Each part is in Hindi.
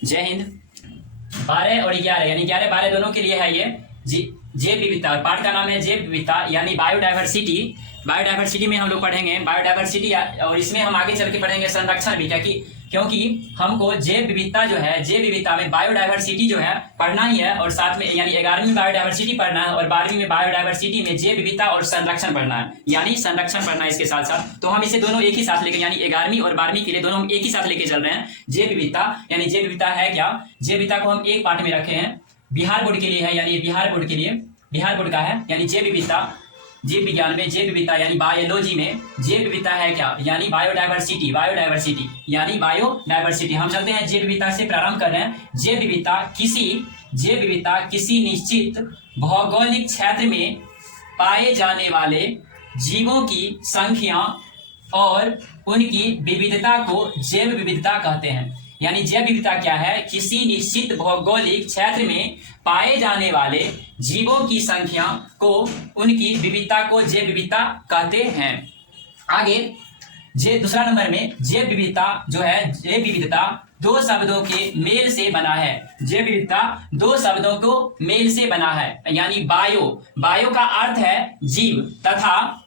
जय हिंद। 12 और 11 यानी 11-12 दोनों के लिए है ये जैव विविधता। और पाठ का नाम है जैव विविधता यानी बायोडायवर्सिटी। बायोडायवर्सिटी में हम लोग पढ़ेंगे बायोडायवर्सिटी, और इसमें हम आगे चल के पढ़ेंगे संरक्षण भी, क्योंकि हमको जैव विविधता जो है, जैव विविधता में बायोडायवर्सिटी जो है पढ़ना ही है, और साथ में यानी 11वीं में बायोडायवर्सिटी पढ़ना है और 12वीं में बायोडायवर्सिटी में जैव विविधता और संरक्षण पढ़ना है, यानी संरक्षण पढ़ना है इसके साथ साथ। तो हम इसे दोनों एक ही साथ लेके, यानी 11वीं और 12वीं के लिए दोनों हम एक ही साथ लेके चल रहे हैं। जैव विविधता यानी जैव विविधता है क्या, जैव विविधता को हम एक पार्ट में रखे हैं, बिहार बोर्ड के लिए है, यानी बिहार बोर्ड के लिए, बिहार बोर्ड का है। यानी जैव विविधता, जीव विज्ञान में जैव विविधता यानी बायोलॉजी में जैव विविधता है क्या, यानी बायोडायवर्सिटी। बायोडायवर्सिटी यानी बायोडायवर्सिटी। हम चलते हैं जैव विविधता से प्रारंभ कर रहे हैं। जैव विविधता किसी निश्चित भौगोलिक क्षेत्र में पाए जाने वाले जीवों की संख्या और उनकी विविधता को जैव विविधता कहते हैं। यानी जैव विविधता क्या है, किसी निश्चित भौगोलिक क्षेत्र में पाए जाने वाले जीवों की संख्या को, उनकी विविधता को जैव विविधता कहते हैं। आगे दूसरा नंबर में जैव विविधता जो है, जैव विविधता दो शब्दों के मेल से बना है। जैव विविधता दो शब्दों को मेल से बना है, यानी बायो का अर्थ है जीव, तथा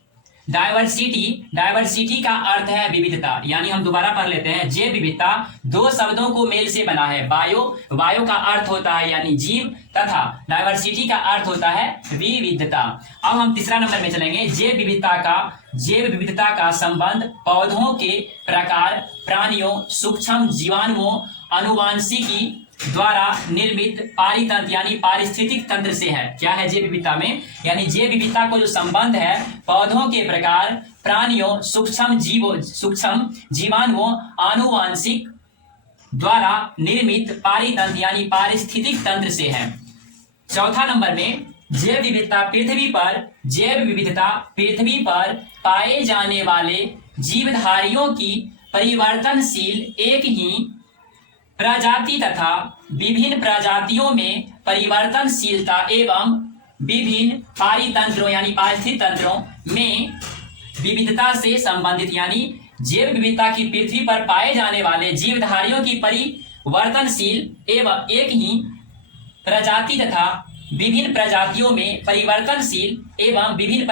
डायवर्सिटी का अर्थ है विविधता। यानी हम दोबारा पढ़ लेते हैं, जैव विविधता दो शब्दों को मेल से बना है। बायो का अर्थ होता है यानी जीव, तथा डायवर्सिटी का अर्थ होता है विविधता। अब हम तीसरा नंबर में चलेंगे। जैव विविधता का संबंध पौधों के प्रकार, प्राणियों, सूक्ष्म जीवाणुओं, आनुवांशिकी द्वारा निर्मित पारितंत्र यानी पारिस्थितिक तंत्र से है। क्या है जैव विविधता में, यानी जैव विविधता को जो संबंध है पौधों के प्रकार, प्राणियों, सूक्ष्म जीवाणुओं, आनुवांशिक द्वारा निर्मित पारितंत्र यानी पारिस्थितिक तंत्र से है। चौथा नंबर में जैव विविधता पृथ्वी पर पाए जाने वाले जीवधारियों की परिवर्तनशील एक ही प्रजाति तथा विभिन्न प्रजातियों में परिवर्तनशीलता एवं विभिन्न पारितंत्रों यानी पारिस्थितिक तंत्रों में विविधता से संबंधित। यानी जैव विविधता की पृथ्वी पर पाए जाने वाले जीवधारियों की परिवर्तनशील एवं एक ही प्रजाति तथा विभिन्न प्रजातियों में परिवर्तनशील एवं विभिन्न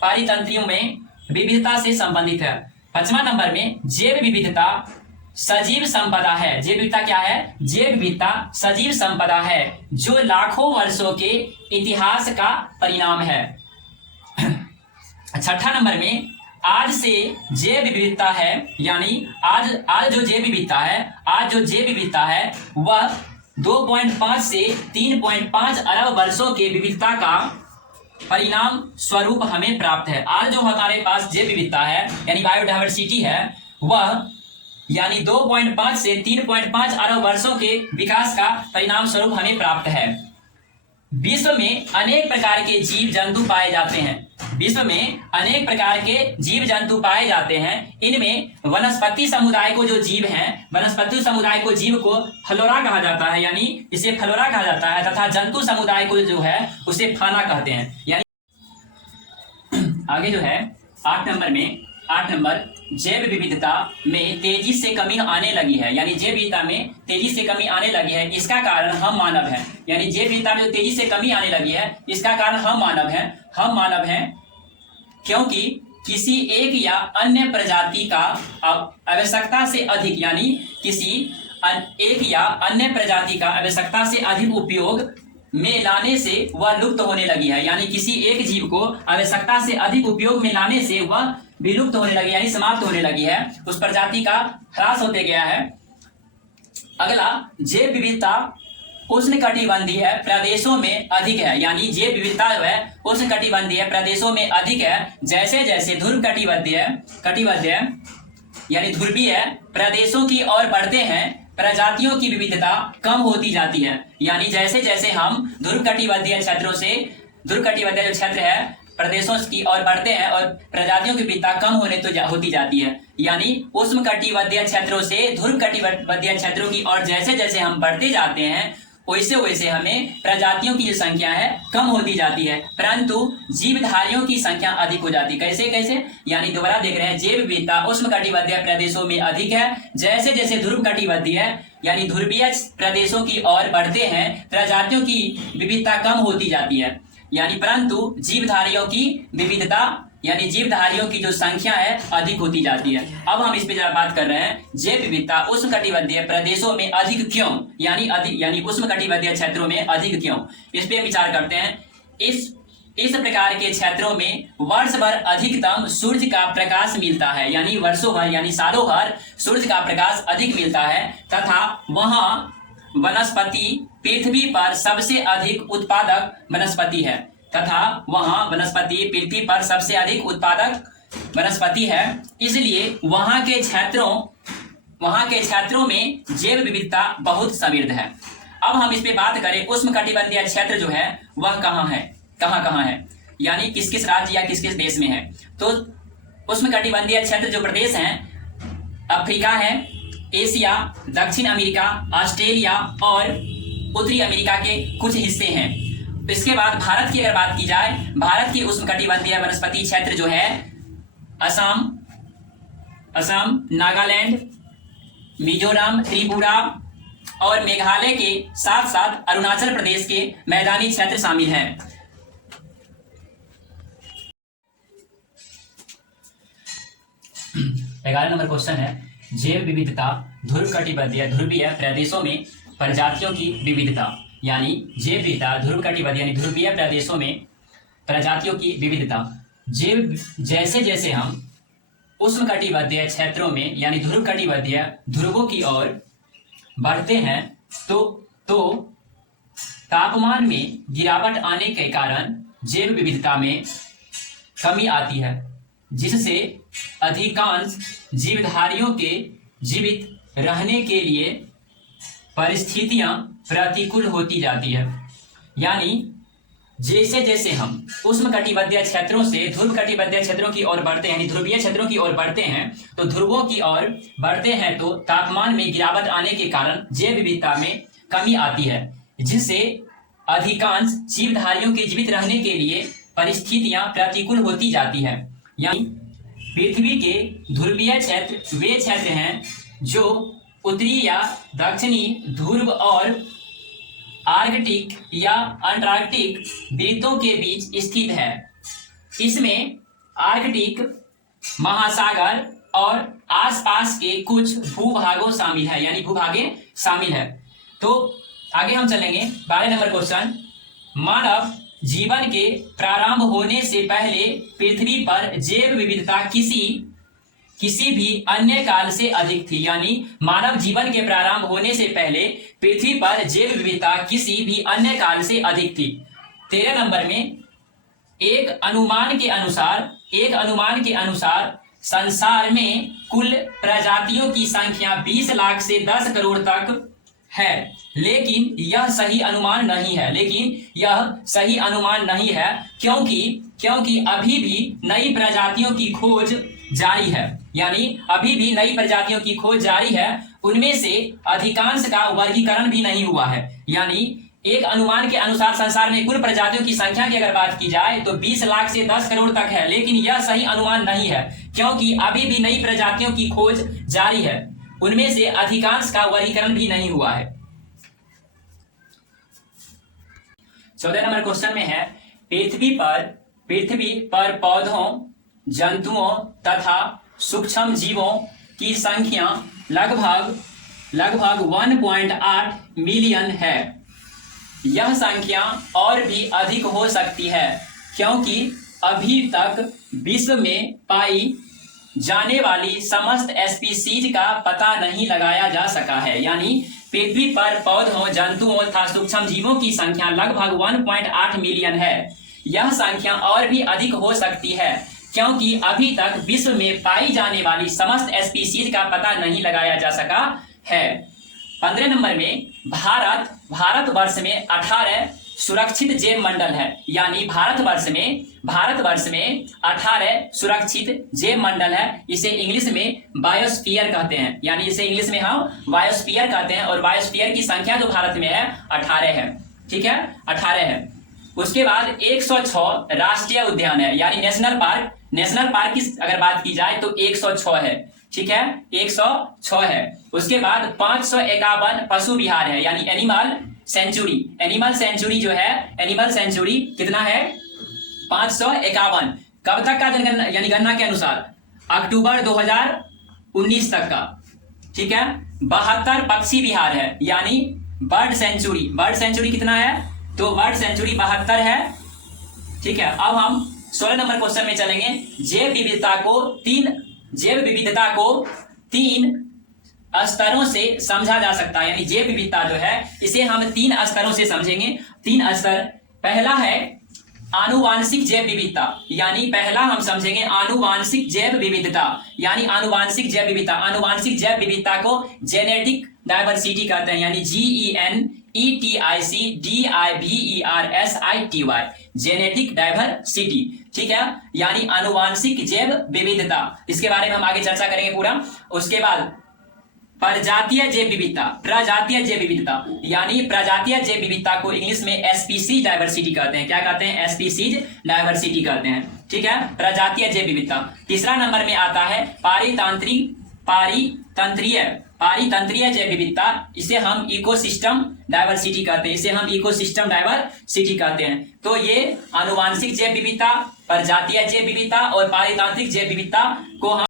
पारितंत्रियों में विविधता से संबंधित है। पांचवा नंबर में जैव विविधता सजीव संपदा है। जैव विविधता क्या है, जैव विविधता सजीव संपदा है जो लाखों वर्षों के इतिहास का परिणाम है। छठा नंबर में आज से जैव विविधता है, यानी आज जो जैव विविधता है वह 2.5 से 3.5 अरब वर्षों के विविधता का परिणाम स्वरूप हमें प्राप्त है। आज जो हमारे पास जैव विविधता है यानी बायोडायवर्सिटी है, वह यानी 2.5 से 3.5 अरब वर्षों के विकास का परिणाम स्वरूप हमें प्राप्त है। विश्व में अनेक प्रकार के जीव जंतु पाए जाते हैं। विश्व में अनेक प्रकार के जीव जंतु पाए जाते हैं। इनमें वनस्पति समुदाय को जो जीव हैं, वनस्पति समुदाय को जीव को फ्लोरा कहा जाता है, यानी इसे फ्लोरा कहा जाता है, तथा जंतु समुदाय को जो है उसे फाना कहते हैं। यानी आगे जो है 8 नंबर जैव विविधता में तेजी से कमी आने लगी है। यानी जैव विविधता में तेजी से कमी आने लगी है, इसका कारण हम मानव हैं। यानी जैव विविधता में जो तेजी से कमी आने लगी है, इसका कारण हम मानव हैं क्योंकि किसी एक या अन्य प्रजाति का आवश्यकता से अधिक, यानी किसी एक या अन्य प्रजाति का आवश्यकता से अधिक उपयोग में लाने से वह लुप्त होने लगी है। यानी किसी एक जीव को आवश्यकता से अधिक उपयोग में लाने से वह विलुप्त होने लगी, यानी समाप्त होने लगी है, उस प्रजाति का ह्रास होते गया है। अगला, जैव विविधता उष्णकटिबंधीय प्रदेशों में अधिक है। यानी जैव विविधता जो है उष्णकटिबंधीय प्रदेशों में अधिक है। जैसे जैसे ध्रुव कटिबंधीय यानी ध्रुवीय प्रदेशों की ओर बढ़ते हैं, प्रजातियों की विविधता कम होती जाती है। यानी जैसे जैसे हम ध्रुव कटिबंधीय जो क्षेत्र है प्रदेशों की ओर बढ़ते हैं और प्रजातियों की विविधता कम होती जाती है। यानी उष्ण कटिबंधीय क्षेत्रों से ध्रुव कटिबंधीय क्षेत्रों की ओर जैसे जैसे हम बढ़ते जाते हैं, वैसे वैसे हमें प्रजातियों की जो संख्या है कम होती जाती है, परंतु जीवधारियों की संख्या अधिक हो जाती है। कैसे कैसे? यानी दोबारा देख रहे हैं, जैव विविधता उष्णकटिबंधीय प्रदेशों में अधिक है। जैसे जैसे ध्रुव कटिबंधीय यानी ध्रुवीय प्रदेशों की ओर बढ़ते हैं, प्रजातियों की विविधता कम होती जाती है, यानी परंतु जीवधारियों की विविधता यानी जीवधारियों की जो संख्या है अधिक होती जाती है। अब हम इस पे जरा बात कर रहे हैं, जैव विविधता उष्णकटिबंधीय प्रदेशों में अधिक क्यों, यानी उष्णकटिबंधीय क्षेत्रों में अधिक क्यों, इस पे विचार करते हैं। इस प्रकार के क्षेत्रों में वर्ष भर अधिकतम सूर्य का प्रकाश मिलता है, यानी वर्षों भर यानी सालों भर सूर्य का प्रकाश अधिक मिलता है, तथा वहां वनस्पति पृथ्वी पर सबसे अधिक उत्पादक वनस्पति है पृथ्वी पर सबसे अधिक उत्पादक वनस्पति है। इसलिए वहां के क्षेत्रों में जैव विविधता बहुत समृद्ध है। अब हम इस पे बात करें, उष्णकटिबंधीय क्षेत्र जो है वह कहाँ है, यानी किस किस राज्य या किस किस देश में है। तो उष्णकटिबंधीय क्षेत्र जो प्रदेश हैं, अफ्रीका है, एशिया, दक्षिण अमेरिका, ऑस्ट्रेलिया और उत्तरी अमेरिका के कुछ हिस्से हैं। इसके बाद भारत की अगर बात की जाए, भारत की उष्णकटिबंधीय वनस्पति क्षेत्र जो है असम, नागालैंड, मिजोरम, त्रिपुरा और मेघालय के साथ साथ अरुणाचल प्रदेश के मैदानी क्षेत्र शामिल हैं। ग्यारह नंबर क्वेश्चन है, जैव विविधता ध्रुवीय प्रदेशों में प्रजातियों की विविधता, यानी जैव विविधता ध्रुवकटिबंधीय यानी ध्रुवीय प्रदेशों में प्रजातियों की विविधता। जैसे जैसे हम उष्णकटिबंधीय क्षेत्रों में यानी ध्रुवकटिबंधीय ध्रुवों की ओर बढ़ते हैं तो तापमान में गिरावट आने के कारण जैव विविधता में कमी आती है, जिससे अधिकांश जीवधारियों के जीवित रहने के लिए परिस्थितियां प्रतिकूल होती जाती है। यानी जैसे जैसे हम उष्णकटिबंधीय क्षेत्रों से ध्रुवकटिबंधीय क्षेत्रों की ओर बढ़ते हैं, यानी ध्रुवीय क्षेत्रों की ओर बढ़ते हैं, तो ध्रुवों की ओर बढ़ते हैं तो तापमान में गिरावट आने के कारण जैव विविधता में कमी आती है, जिससे अधिकांश जीवधारियों के जीवित रहने के लिए परिस्थितियां प्रतिकूल होती जाती है। यानी पृथ्वी के ध्रुवीय क्षेत्र वे क्षेत्र हैं जो उत्तरी या दक्षिणी ध्रुव और आर्कटिक या अंटार्कटिक वृत्तों के बीच स्थित है। इसमें आर्कटिक महासागर और आसपास के कुछ भूभागों शामिल है, यानी भूभागे शामिल है। तो आगे हम चलेंगे 12 नंबर क्वेश्चन, मानव जीवन के प्रारंभ होने से पहले पृथ्वी पर जैव विविधता किसी भी अन्य काल से अधिक थी। यानी मानव जीवन के प्रारंभ होने से पहले पृथ्वी पर जैव विविधता किसी भी अन्य काल से अधिक थी। 13 नंबर में एक अनुमान के अनुसार संसार में कुल प्रजातियों की संख्या 20 लाख से 10 करोड़ तक है, लेकिन यह सही अनुमान नहीं है, क्योंकि अभी भी नई प्रजातियों की खोज जारी है। यानी अभी भी नई प्रजातियों की खोज जारी है, उनमें से अधिकांश का वर्गीकरण भी नहीं हुआ है। यानी एक अनुमान के अनुसार संसार में कुल प्रजातियों की संख्या की अगर बात की जाए तो 20 लाख से 10 करोड़ तक है, लेकिन यह सही अनुमान नहीं है, क्योंकि अभी भी नई प्रजातियों की खोज जारी है, उनमें से अधिकांश का वर्गीकरण भी नहीं हुआ है। 14 नंबर क्वेश्चन में है, पृथ्वी पर पौधों, जंतुओं तथा सूक्ष्म जीवों की संख्या लगभग 1.8 मिलियन है। यह संख्या और भी अधिक हो सकती है, क्योंकि अभी तक विश्व में पाई जाने वाली समस्त स्पीशीज का पता नहीं लगाया जा सका है। यानी पृथ्वी पर पौधों, जंतुओं तथा सूक्ष्म जीवों की संख्या लगभग 1.8 मिलियन है। यह संख्या और भी अधिक हो सकती है, क्योंकि अभी तक विश्व में पाई जाने वाली समस्त स्पीशीज का पता नहीं लगाया जा सका है। 15 नंबर में भारतवर्ष में 18 सुरक्षित जैव मंडल है, यानी भारतवर्ष में 18 सुरक्षित जैव मंडल है। इसे इंग्लिश में बायोस्फीयर कहते हैं, यानी इसे इंग्लिश में हम बायोस्फीयर कहते हैं। और बायोस्फीयर की संख्या जो भारत में है 18 है, ठीक है, 18 है। उसके बाद 106 राष्ट्रीय उद्यान है, यानी नेशनल पार्क की अगर बात की जाए तो 106 है, ठीक है, 106 है। उसके बाद 551 पशु विहार है, यानी एनिमल सेंचुरी जो है, एनिमल सेंचुरी कितना है, 551। कब तक का जनगणना, यानी गणना के अनुसार अक्टूबर 2019 तक का, ठीक है। 72 पक्षी विहार है, यानी बर्ड सेंचुरी कितना है, तो बर्ड सेंचुरी 72 है, ठीक है। अब हम 16 नंबर क्वेश्चन में चलेंगे। जैव विविधता को तीन स्तरों से समझा जा सकता है, यानी जैव विविधता जो है इसे हम 3 स्तरों से समझेंगे। 3 स्तर, पहला है आनुवांशिक जैव विविधता, यानी पहला हम समझेंगे आनुवांशिक जैव विविधता, यानी आनुवांशिक जैव विविधता को जेनेटिक डाइवर्सिटी कहते हैं, यानी GENETIC जेनेटिक डाइवर्सिटी, ठीक है, यानी आनुवांशिक जैव विविधता। इसके बारे में हम आगे चर्चा करेंगे पूरा। उसके बाद प्रजातीय जैव विविधता, यानी प्रजातीय जैव विविधता को इंग्लिश में स्पीसीज डाइवर्सिटी कहते हैं। क्या कहते हैं, स्पीसीज डाइवर्सिटी कहते हैं, ठीक है, प्रजातीय जैव विविधता। तीसरा नंबर में आता है पारितंत्रीय जैव विविधता, इसे हम इकोसिस्टम डाइवर्सिटी कहते हैं। तो ये आनुवांशिक जैव विविधता, प्रजातीय जैव विविधता और पारितंत्रिक जैव विविधता को हम